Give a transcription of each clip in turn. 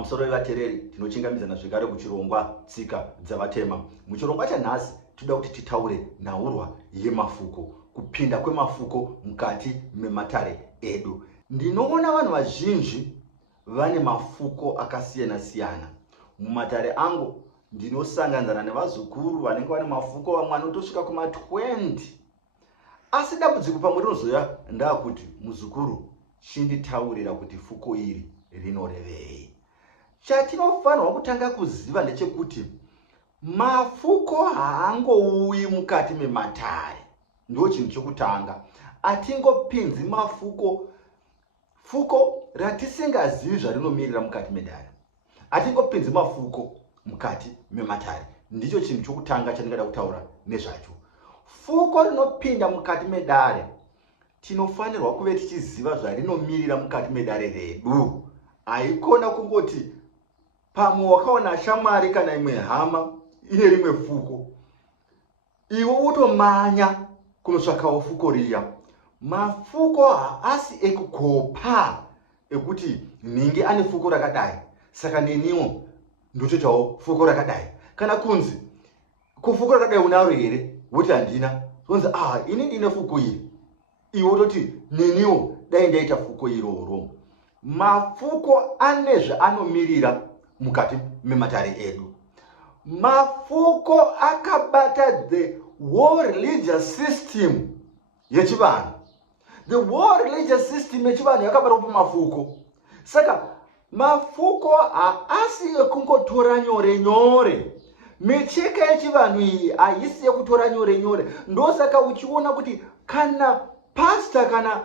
pamusoro wevateereri tinochingamidzana zvekare kuchirongwa tsika dzavatema. Muchirongwa chanhasi toda kuti titaure nhaurwa yemafuko, kupinda kwemafuko mukati mematare edu. Ndinoona vanhu vazhinji vane mafuko akasiyana siyana. Mumatare angu ndinosanganzana nevazukuru vanenge vane mafuko, vamwe anotosvika kuma20. Asi dambudziko pamwe rinozoya ndakuti muzukuru chinditaurira kuti fuko iri rinorevei. Chatinofanirwa kutanga kuziva ndechekuti mafuko haangouyi mukati mematare. Ndo chinhu chokutanga. Atingopinzi fuko ratisingazivi zvarinomiririra mukati medare. Atingopinzi mafuko mukati mematare. Ndicho chinhu chokutanga chandingada kutaura nezvacho. Fuko rinopinda mukati medare, tinofanirwa kuve tichiziva zvarinomiririra mukati medare redu. Haikona kungoti pamwe wakaona shamwari kana imwe hama ine rimwe fuko, iwe utomanya kunotsvakawo fuko riya. Mafuko haasi ekukopa ekuti ninge ane fuko rakadai saka neniwo ndotoitawo fuko rakadai, kana kunzi kufuko rakadai unaro here woti handina, kunzi ini ndine fuko iri, iwe utoti neniwo dai ndaita fuko iroro. Mafuko ane zvaanomirira mukati mematare edu. Mafuko akabata the whole religious system yechivanhu. The whole religious system yechivanhu yakabata pamafuko. Saka mafuko haasi ekungotora nyore nyore. Micheka yechivanhu iyi haisi yekutora nyore nyore. Ndosaka uchiona kuti kana pastor kana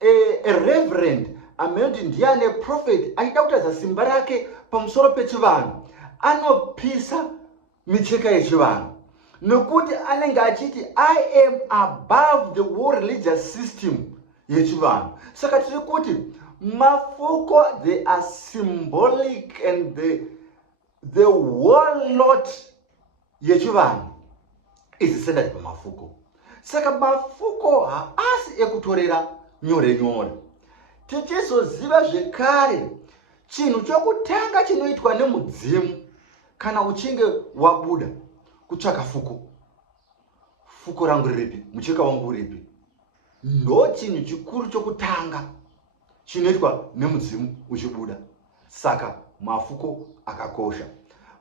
a reverend amene ndiye prophet achida kutaza simba rake pamusoro pechivanhu, anopisa micheka yechivanhu nokuti anenge achiti I am above the whole religious system yechivanhu. Saka tiri kuti mafuko, they are symbolic and the whole lot yechivanhu is centered pamafuko. Saka mafuko haasi ekutorera nyore nyore. Tichizoziva zvekare chinhu chokutanga chinoitwa nemudzimu kana uchinge wabuda kutsvaka fuko. Fuko rangu riripi? Mucheka wangu uripi? Ndo chinhu chikuru chokutanga chinoitwa nemudzimu uchibuda. Saka mafuko akakosha.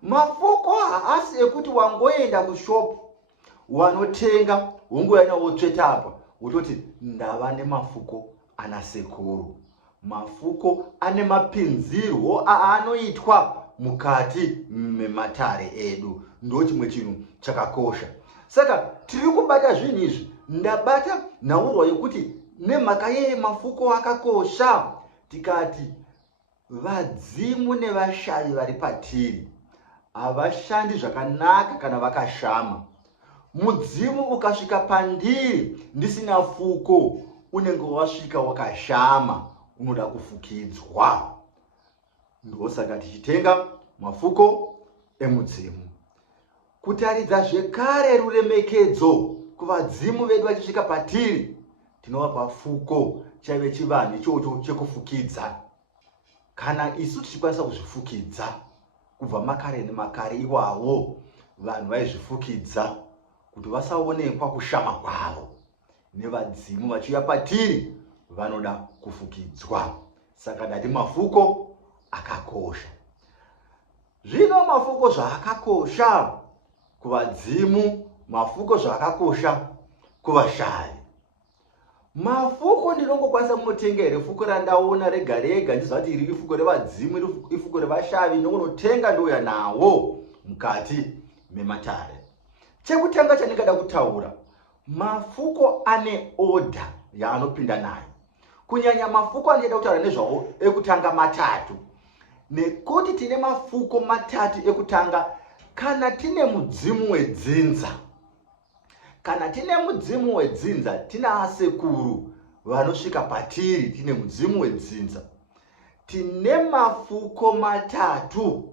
Mafuko haasi ekuti wangoenda kushopu wanotenga wongoenda wotsveta apa wototi ndava nemafuko ana sekuru. Mafuko ane mapinzirwo aanoitwa mukati mematare edu. Ndo chimwe chinhu chakakosha. Saka tiri kubata zvinhu izvi. Ndabata nhaurwa yokuti nemhaka yemafuko akakosha, tikati vadzimu nevashayi vari patiri havashandi zvakanaka kana vakashama. Mudzimu ukasvika pandiri ndisina fuko, unenge wasvika wakashama, unoda kufukidzwa. Ndosaka tichitenga mafuko emudzimu. Kutaridza zvekare ruremekedzo kuvadzimu vedu vachisvika patiri, tinovapa fuko chaive chivanhu ichocho chekufukidza. Kana isu tichikwanisa kuzvifukidza kubva makare nemakare, iwawo vanhu vaizvifukidza kuti vasaonekwa kushama kwavo. Nevadzimu vachiuya patiri vanoda kufukidzwa. Saka ndati mafuko akakosha. Zvino mafuko zvaakakosha kuvadzimu, mafuko zvakakosha kuvashayi. Mafuko ndinongokwanisa kunotenga here fuko randaona rega rega ndiziva kuti iri ifuko revadzimu, iri ifuko revashavi, ndinongotenga ndouya nawo mukati mematare. Chekutanga chandingada kutaura, mafuko ane order yaanopinda nayo. Kunyanya mafuko andida kutaura nezvawo ekutanga matatu. Nekuti tine mafuko matatu ekutanga, kana tine mudzimu wedzinza. Kana tine mudzimu wedzinza, tina asekuru vanosvika patiri, tine mudzimu wedzinza. Tine mafuko matatu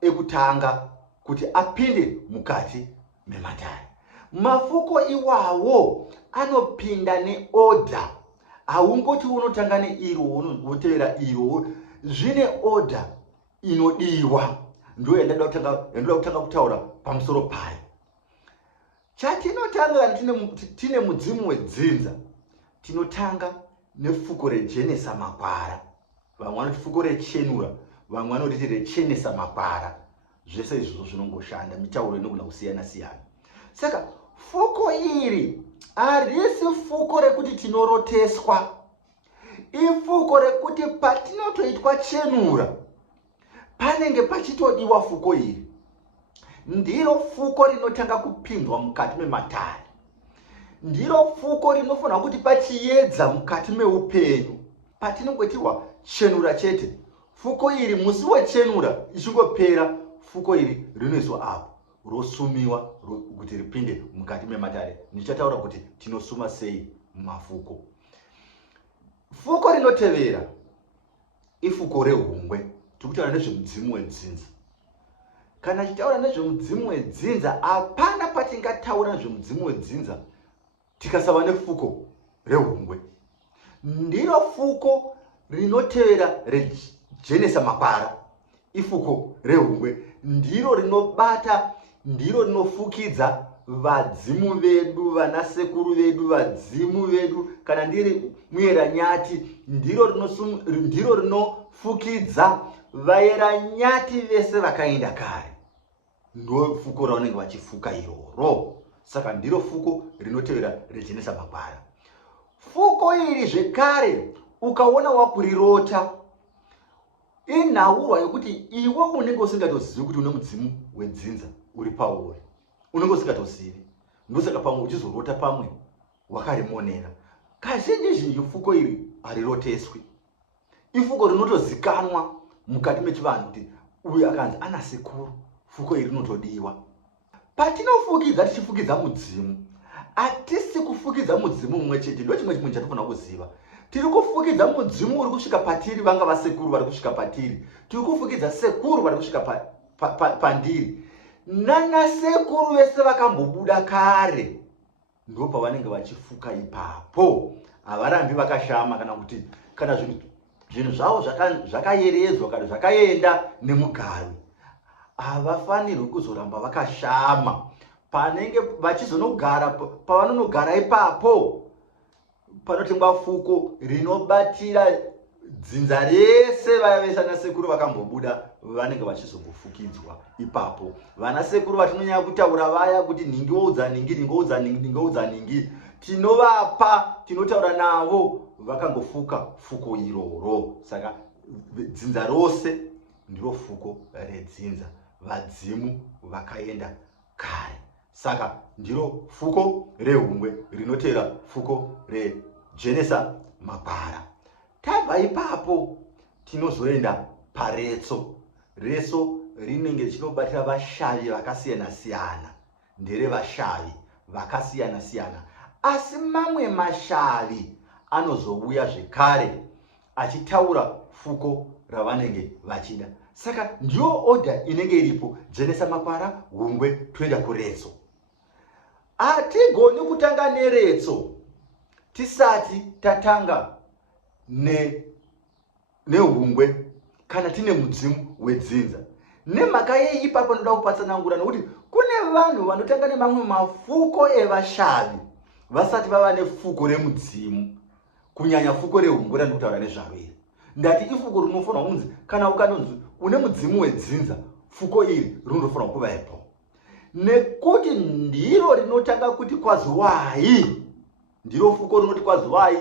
ekutanga kuti apinde mukati mematare. Mafuko iwawo anopinda neorder. Haungoti unotanga neiro wotevera iro. Zvine order inodiwa ndo yandoda kutanga kutaura pamusoro payo. Chatinotanga tine mudzimu wedzinza, tinotanga nefuko rejenesa makwara. Vamwe vanoti fuko rechenura, vamwe vanoti rechenesa makwara. Zvese izvozvo zvinongoshanda, mitauro inogona kusiyana siyana. Saka fuko iri harisi fuko rekuti tinoroteswa, ifuko rekuti patinotoitwa chenura panenge pachitodiwa fuko iri. Ndiro fuko rinotanga kupinzwa mukati mematare, ndiro fuko rinofanira kuti pachiedza mukati meupenyu. Patinongoitirwa chenura chete, fuko iri musi wechenura ichingopera, fuko iri rinoiswa apo, rosumiwa kuti ripinde mukati mematare. Ndichataura kuti tinosuma sei mafuko. Fuko rinotevera ifuko rehungwe. Tikutaura nezvemudzimu wedzinza. Kana tichitaura nezvemudzimu wedzinza, hapana patingataura nezvemudzimu wedzinza tikasava nefuko rehungwe. Ndiro fuko rinotevera rejenesa makwara, ifuko rehungwe. Ndiro rinobata, ndiro rinofukidza vadzimu vedu, vanasekuru vedu, vadzimu vedu. Kana ndiri muyeranyati, ndiro rinofukidza vayeranyati vese vakaenda kare. Ndo fuko ravanenge vachifuka iroro. Saka ndiro fuko rinotevera rejenesa makwara. Fuko iri zvekare ukaona wakurirota, inhaurwa yokuti iwe unenge usingatozivi kuti une mudzimu wedzinza uri pauri. Unenge usingatozivi. Ndosaka pamwe uchizorota pamwe wakarimonera. Kazhinji zhinji fuko iri hariroteswi. Ifuko rinotozikanwa mukati mechivanhu kuti uyu akanzi ana sekuru, fuko iri rinotodiwa. Patinofukidza tichifukidza mudzimu, hatisi kufukidza mudzimu mumwe chete. Ndo chimwe chimwe chatinofanira kuziva. Tiri kufukidza mudzimu uri kusvika patiri, vanga vasekuru vari kusvika patiri. Tiri kufukidza sekuru vari kusvika pandiri. Nanasekuru vese vakambobuda kare, ndo pavanenge vachifuka ipapo. Havarambi vakashama kana zvinhu zvavo zvakayeredzwa kana zvakaenda nemugarwe. Havafanirwi kuzoramba vakashama. Panenge vachizonogara, pavanonogara ipapo, panotengwa fuko rinobatira dzinza rese. Vaya vese vanasekuru vakambobuda vanenge vachizongofukidzwa ipapo. Vanasekuru vatinonyanya kutaura vaya kuti ningi woudza ningi, ningi woudza ningi, ningi woudza ningi, tinovapa, tinotaura navo, vakangofuka fuko iroro. Saka dzinza rose ndiro fuko redzinza, vadzimu vakaenda kare. Saka ndiro fuko rehungwe rinotevera fuko rejenesa makwara. Tabva ipapo tinozoenda paretso. Retso rinenge richinobatira vashavi vakasiyana siyana. Ndere vashavi vakasiyana siyana. Asi mamwe mashavi anozouya zvekare achitaura fuko ravanenge vachida. Saka ndiyo order inenge iripo: jenesa makwara, hungwe, toenda kuretso. Hatigoni kutanga neretso tisati tatanga nehungwe kana tine mudzimu wedzinza. Nemhaka yei ipapo ndoda kupatsanangura, nokuti kune vanhu vanotanga nemamwe mafuko evashavi vasati vava nefuko remudzimu, kunyanya fuko rehungwe randikutaura nezvaro iri. Ndati ifuko rinofanira kunzi kana ukanonzi une mudzimu wedzinza, fuko iri rinofanira kuvapo, nekuti ndiro rinotanga kuti kwaziwai. Ndiro fuko rinoti kwaziwai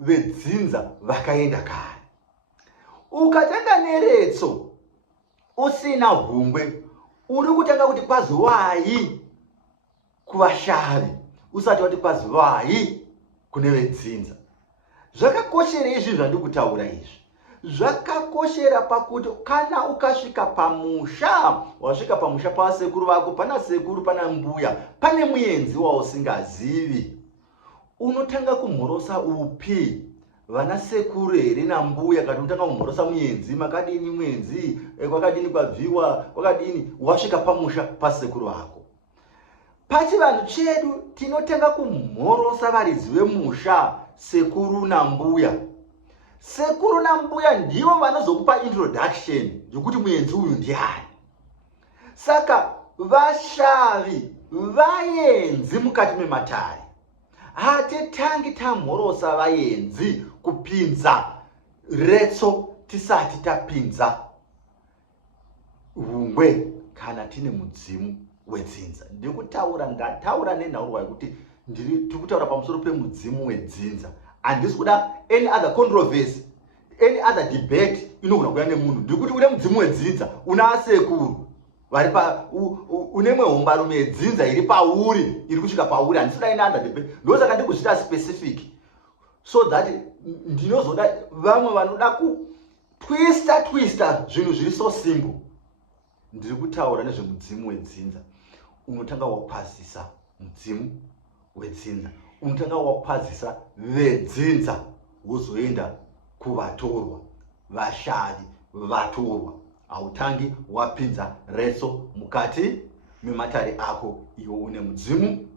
vedzinza vakaenda kare. Ukatanga neretso usina hungwe, uri kutanga kuti kwaziwai kuvashavi, usati wati kwaziwai kune vedzinza. Zvakakoshera izvi zvandikutaura izvi. Zvakakoshera pakuti kana ukasvika pamusha, wasvika pamusha pavasekuru vako, pana sekuru, pana mbuya, pane muenzi wausingazivi, unotanga kumhorosa upi? Vana sekuru here nambuya? Kana unotanga kumhorosa muenzi, makadini mwenzi, kwakadini kwabviwa, kwakadini? Wasvika pamusha pasekuru vako. Pachivanhu chedu tinotanga kumhorosa varidzi vemusha, sekuru nambuya. sekuru nambuya ndivo vanozokupa introduction yokuti muenzi uyu ndiani. Saka vashavi vaenzi mukati mematare hatitangi tamhorosa vaenzi kupinza retso tisati tapinza hungwe kana tine mudzimu wedzinza. Ndikutaura ndataura nenhaurwa yekuti tikutaura pamusoro pemudzimu wedzinza. Handisi kuda any other controversy, any other debate inogona kuuya nemunhu. Ndikuti une mudzimu wedzinza, una asekuru vari une hombarume yedzinza iri pauri, iri kusvika pauri. Handisi kuda any other debate. Ndosaka ndigozvita specific so that ndinozoda vamwe vanoda kutwista zvinhu zviri so simple. Ndiri kutaura nezvemudzimu wedzinza. Unotanga wakwazisa mudzimu wedzinza, unotanga wakwazisa vedzinza, wozoenda kuvatorwa, vashavi vatorwa. Hautangi wapinza retso mukati mematare ako iwo une mudzimu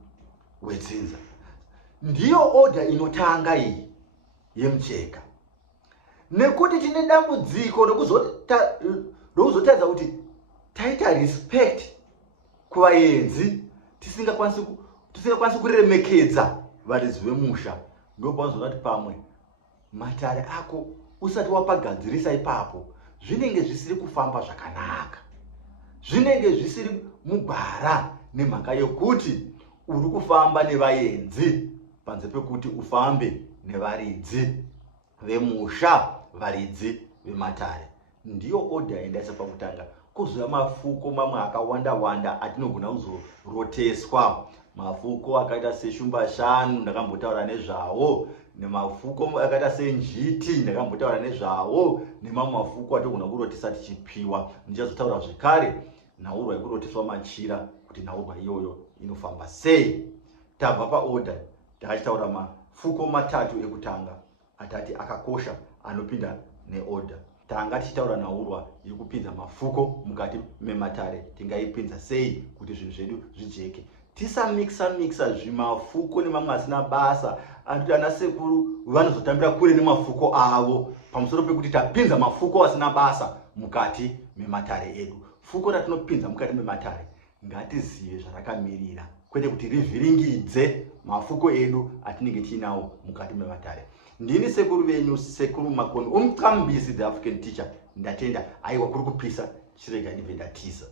wedzinza. Ndiyo order inotanga iyi yemucheka. Nekuti tine dambudziko rokuzotadza kuti taita respect kuvaenzi tisingakwanisi kuremekedza varidzi vemusha. Ndopaunozoona kuti pamwe matare ako usati wapagadzirisa ipapo zvinenge zvisiri kufamba zvakanaka, zvinenge zvisiri mugwara, nemhaka yokuti uri kufamba nevaenzi panze pekuti ufambe nevaridzi vemusha, varidzi vematare. Ndiyo order yaindaisa pakutanga. Kuzouya mafuko mamwe akawanda atinogona kuzoroteswa. Mafuko akaita seshumba shanu ndakambotaura nezvawo, nemafuko akaita senjiti ndakambotaura nezvawo, nemamwe mafuko atogona kurotesa tichipiwa. Ndichazotaura zvekare nhaurwa yekuroteswa machira kuti nhaurwa iyoyo inofamba sei. Tabva paorder takachitaura mafuko matatu ekutanga atati akakosha anopinda neorder. Tanga tichitaura nhaurwa yekupinza mafuko mukati mematare tingaipinza sei kuti zvinhu zvedu zvijeke. Tisamixa zvimafuko nemamwe asina basa. Anditi ana sekuru vanozotambira kure nemafuko avo pamusoro pekuti tapinza mafuko asina basa mukati mematare edu. Fuko ratinopinza mukati mematare ngatizive zvarakamirira, kwete kuti rivhiringidze mafuko edu atinenge tiinawo mukati mematare. Ndini sekuru venyu, Sekuru Makoni, umqambisi the African teacher. Ndatenda aiwa kuri kupisa chirega ndibve ndatiza.